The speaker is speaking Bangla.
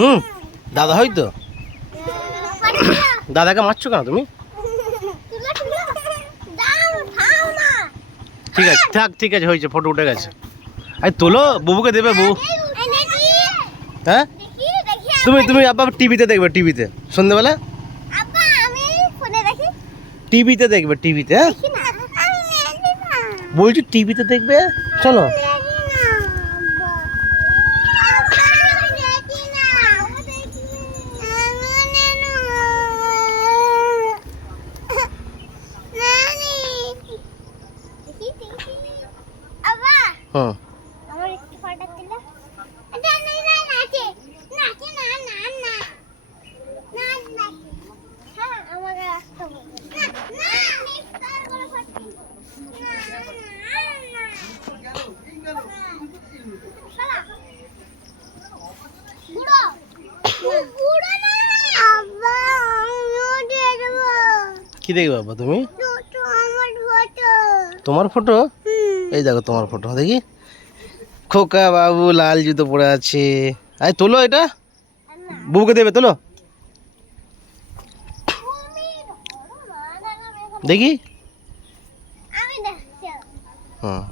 হুম, দাদা হয়তো। দাদাকে মারছো কেন তুমি? ঠিক আছে, থাক, ঠিক আছে, হয়েছে, ফটো উঠে গেছে। আরে তোলো, বুবুকে দেবে বউ। হ্যাঁ, তুমি আব্বা টিভিতে দেখবে, টিভিতে সন্ধ্যেবেলা টিভিতে দেখবে, টিভিতে। হ্যাঁ বলছি টিভিতে দেখবে, চলো। হুম, কি দেখবে বাবা তুমি? তোমার ফটো? এই দেখো তোমার ফটো, দেখি। খোকা বাবু লাল জুতো পরে আছে। আরে তোলো এটা, বউকে দেবে, তোলো দেখি। হুম।